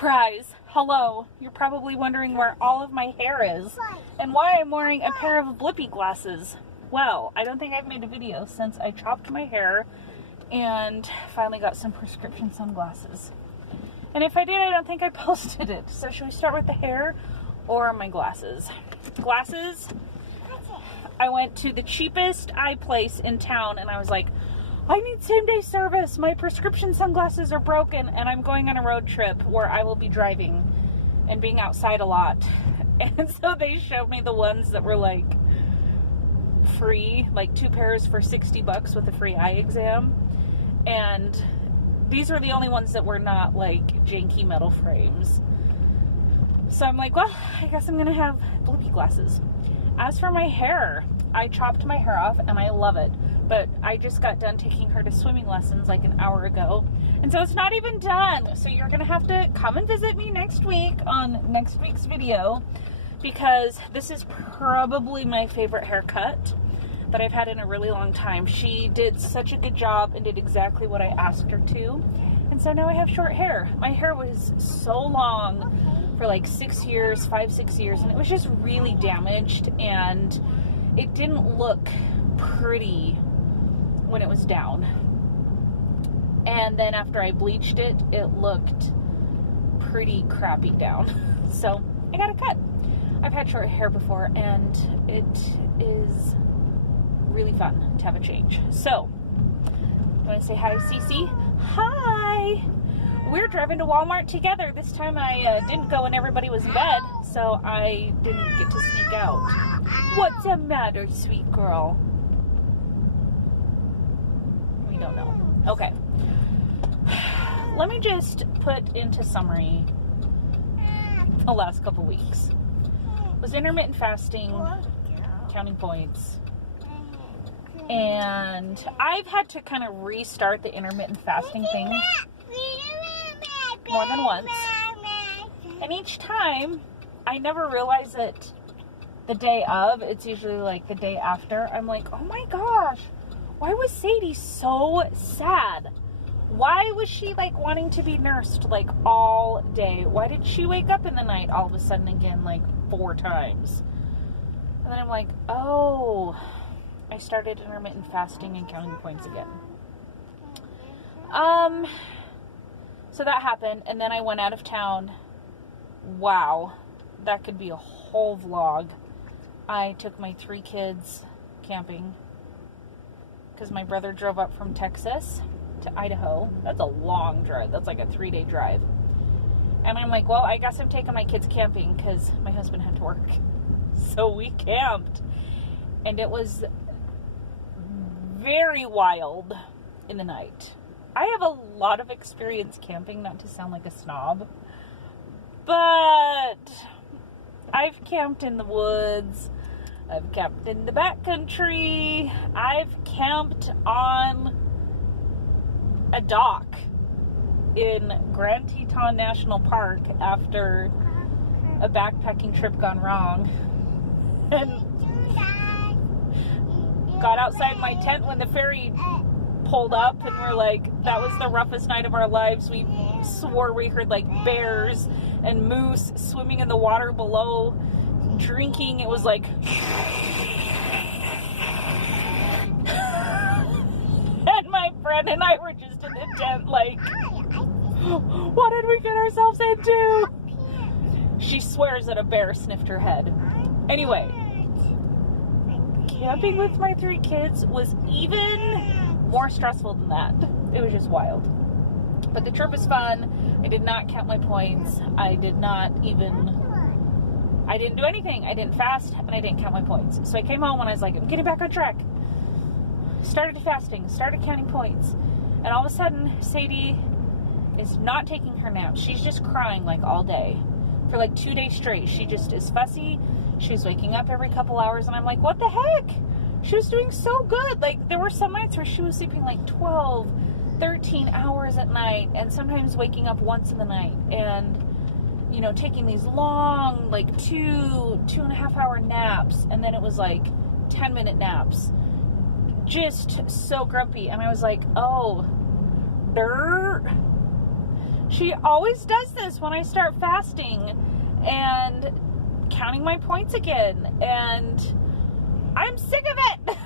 Surprise! Hello! You're probably wondering where all of my hair is and why I'm wearing a pair of Blippi glasses. Well, I don't think I've made a video since I chopped my hair and finally got some prescription sunglasses. And if I did, I don't think I posted it. So should we start with the hair or my glasses? Glasses, I went to the cheapest eye place in town and I was like, I need same-day service. My prescription sunglasses are broken and I'm going on a road trip where I will be driving and being outside a lot. And so they showed me the ones that were like free, like 2 pairs for $60 with a free eye exam. And these were the only ones that were not like janky metal frames. So I'm like, well, I guess I'm gonna have Blippi glasses. As for my hair, I chopped my hair off and I love it. But I just got done taking her to swimming lessons like an hour ago. And so it's not even done. So you're going to have to come and visit me next week on next week's video, because this is probably my favorite haircut that I've had in a really long time. She did such a good job and did exactly what I asked her to. And so now I have short hair. My hair was so long for like 6 years, 5-6 years, and it was just really damaged and it didn't look pretty when it was down. And then after I bleached it, it looked pretty crappy down. So I got a cut. I've had short hair before and it is really fun to have a change. So I want to say hi to Cece. Hi! We're driving to Walmart together. This time I didn't go when everybody was in bed, so I didn't get to sneak out. What's the matter, sweet girl? Don't know. Okay. Let me just put into summary the last couple weeks. Was intermittent fasting, counting points, and I've had to kind of restart the intermittent fasting thing more than once. And each time, I never realize it the day of. It's usually like the day after. I'm like, oh my gosh. Why was Sadie so sad? Why was she like wanting to be nursed like all day? Why did she wake up in the night all of a sudden again like 4 times? And then I'm like, oh, I started intermittent fasting and counting points again. So that happened, and then I went out of town. Wow, that could be a whole vlog. I took my 3 kids camping, because my brother drove up from Texas to Idaho. That's a long drive. That's like a 3-day drive. And I'm like, well, I guess I'm taking my kids camping because my husband had to work. So we camped. And it was very wild in the night. I have a lot of experience camping, not to sound like a snob, but I've camped in the woods. I've camped in the backcountry. I've camped on a dock in Grand Teton National Park after a backpacking trip gone wrong. And got outside my tent when the ferry pulled up and we're like, that was the roughest night of our lives. We swore we heard like bears and moose swimming in the water below. Drinking, it was like and my friend and I were just in the tent like, what did we get ourselves into? She swears that a bear sniffed her head. Anyway, camping with my 3 kids was even more stressful than that. It was just wild. But the trip was fun. I did not count my points. I didn't do anything. I didn't fast and I didn't count my points. So I came home and I was like, I'm getting back on track. Started fasting, started counting points. And all of a sudden, Sadie is not taking her naps. She's just crying like all day. For like 2 days straight. She just is fussy. She was waking up every couple hours and I'm like, what the heck? She was doing so good. Like there were some nights where she was sleeping like 12, 13 hours at night and sometimes waking up once in the night. And you know, taking these long, like 2.5 hour naps, and then it was like 10-minute naps. Just so grumpy. And I was like, oh, dirt. She always does this when I start fasting and counting my points again, and I'm sick of it.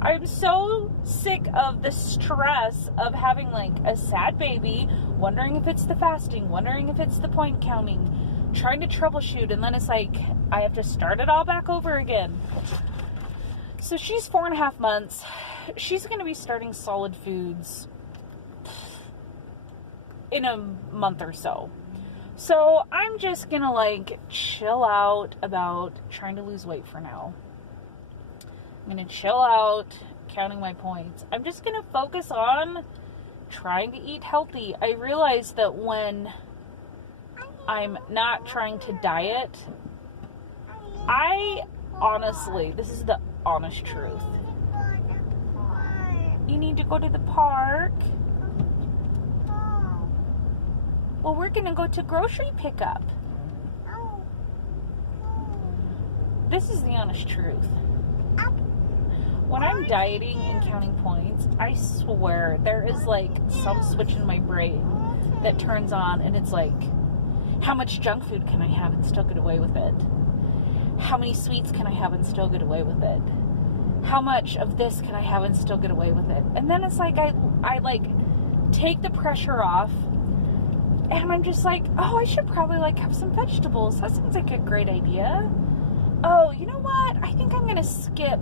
I'm so sick of the stress of having like a sad baby, wondering if it's the fasting, wondering if it's the point counting, trying to troubleshoot, and then it's like I have to start it all back over again. So she's 4.5 months. She's going to be starting solid foods in a month or so. So I'm just going to like chill out about trying to lose weight for now. I'm going to chill out counting my points. I'm just going to focus on trying to eat healthy. I realize that when I'm not trying to diet, I honestly, this is the honest truth. You need to go to the park? Well, we're going to go to grocery pickup. This is the honest truth. When I'm dieting and counting points, I swear there is like some switch in my brain that turns on, and it's like, how much junk food can I have and still get away with it? How many sweets can I have and still get away with it? How much of this can I have and still get away with it? And then it's like I like take the pressure off, and I'm just like, oh, I should probably like have some vegetables. That sounds like a great idea. Oh, you know what? I think I'm gonna skip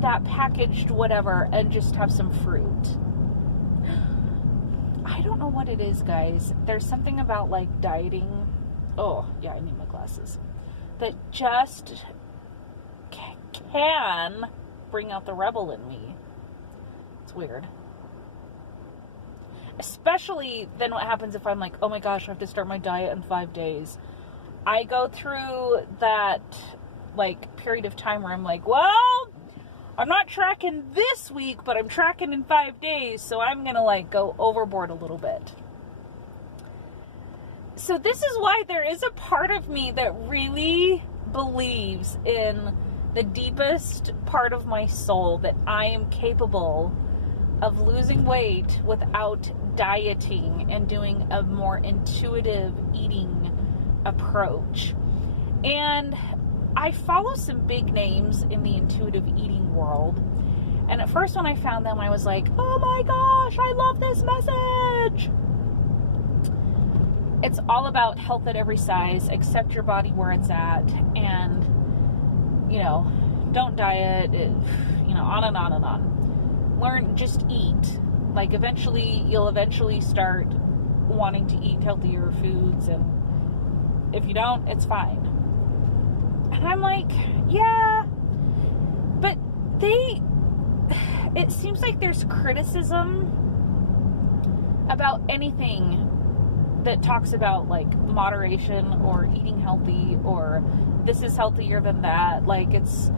that packaged whatever and just have some fruit. I don't know what it is, guys. There's something about like dieting. Oh, yeah, I need my glasses. That just can bring out the rebel in me. It's weird. Especially then what happens if I'm like, oh my gosh, I have to start my diet in 5 days. I go through that like period of time where I'm like, well, I'm not tracking this week, but I'm tracking in 5 days, so I'm gonna like go overboard a little bit. So this is why there is a part of me that really believes in the deepest part of my soul that I am capable of losing weight without dieting and doing a more intuitive eating approach. And I follow some big names in the intuitive eating world. And at first when I found them, I was like, oh my gosh, I love this message. It's all about health at every size, accept your body where it's at, and, you know, don't diet, you know, on and on and on. Learn, just eat. Like, you'll eventually start wanting to eat healthier foods, and if you don't, it's fine. And I'm like, yeah, but it seems like there's criticism about anything that talks about like moderation or eating healthy or this is healthier than that. Like it's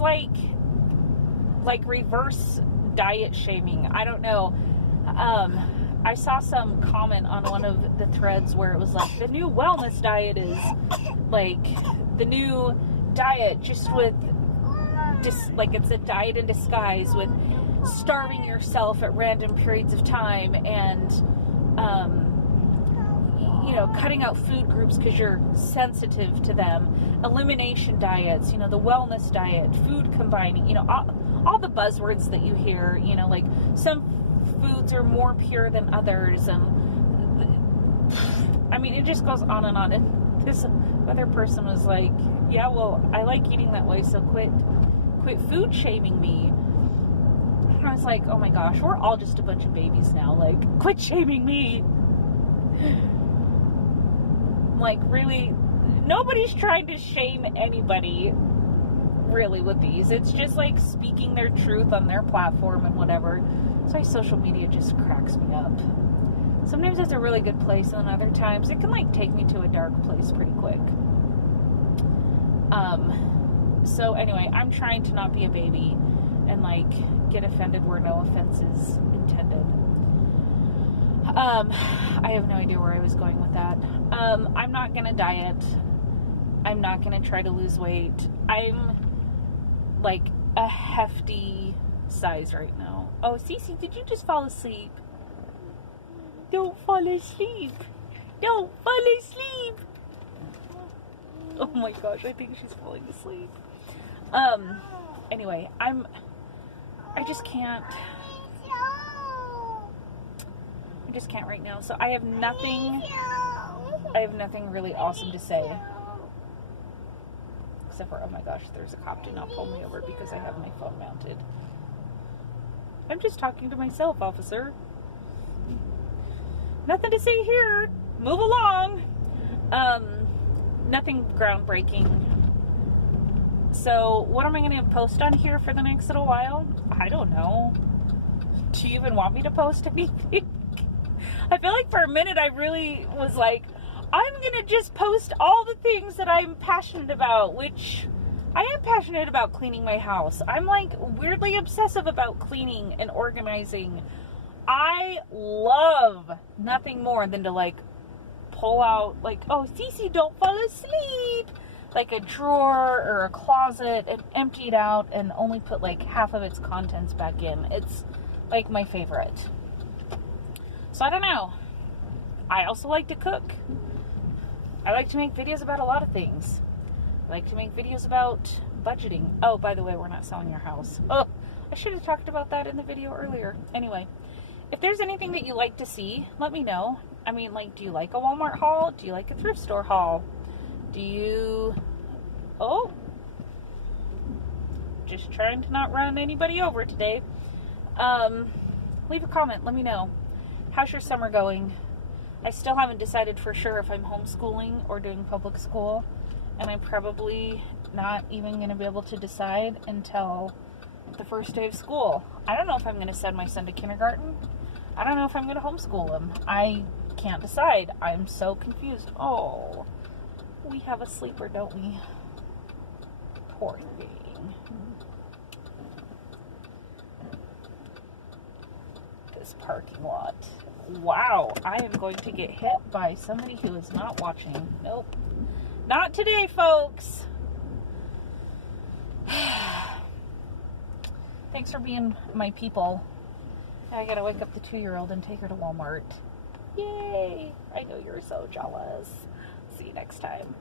like reverse diet shaming. I don't know. I saw some comment on one of the threads where it was like the new wellness diet is like the new diet just with like it's a diet in disguise with starving yourself at random periods of time and you know, cutting out food groups because you're sensitive to them, elimination diets, you know, the wellness diet, food combining, you know, all the buzzwords that you hear, you know, like some foods are more pure than others, and I mean, it just goes on and on. And this other person was like, yeah, well, I like eating that way, so quit food shaming me. And I was like, oh my gosh, we're all just a bunch of babies now, like, quit shaming me. Like, really, nobody's trying to shame anybody, really, with these. It's just, like, speaking their truth on their platform and whatever. That's why social media just cracks me up. Sometimes it's a really good place, and then other times it can, like, take me to a dark place pretty quick. So, anyway, I'm trying to not be a baby and, like, get offended where no offense is intended. I have no idea where I was going with that. I'm not gonna diet. I'm not gonna try to lose weight. I'm like a hefty size right now. Oh, Cece, did you just fall asleep? Don't fall asleep. Don't fall asleep. Oh my gosh, I think she's falling asleep. Anyway, I just can't. I just can't right now. So I have nothing really awesome to say. Except for, oh my gosh, there's a cop. Do not pull me over because I have my phone mounted. I'm just talking to myself, officer. Nothing to say here. Move along. Nothing groundbreaking. So, what am I going to post on here for the next little while? I don't know. Do you even want me to post anything? I feel like for a minute I really was like, I'm going to just post all the things that I'm passionate about, which I am passionate about cleaning my house. I'm like weirdly obsessive about cleaning and organizing. I love nothing more than to like pull out like, oh, Cece, don't fall asleep. Like a drawer or a closet and empty it out and only put like half of its contents back in. It's like my favorite. So I don't know. I also like to cook. I like to make videos about a lot of things. I like to make videos about budgeting. Oh, by the way, we're not selling our house. Oh, I should have talked about that in the video earlier. Anyway, if there's anything that you like to see, let me know. I mean, like, do you like a Walmart haul? Do you like a thrift store haul? Do you... Oh. Just trying to not run anybody over today. Leave a comment. Let me know. How's your summer going? I still haven't decided for sure if I'm homeschooling or doing public school. And I'm probably not even going to be able to decide until the first day of school. I don't know if I'm going to send my son to kindergarten. I don't know if I'm going to homeschool him. I can't decide. I'm so confused. Oh, we have a sleeper, don't we? Poor thing. This parking lot. Wow, I am going to get hit by somebody who is not watching. Nope. Not today, folks. Thanks for being my people. I gotta wake up the 2-year-old and take her to Walmart. Yay! I know you're so jealous. See you next time.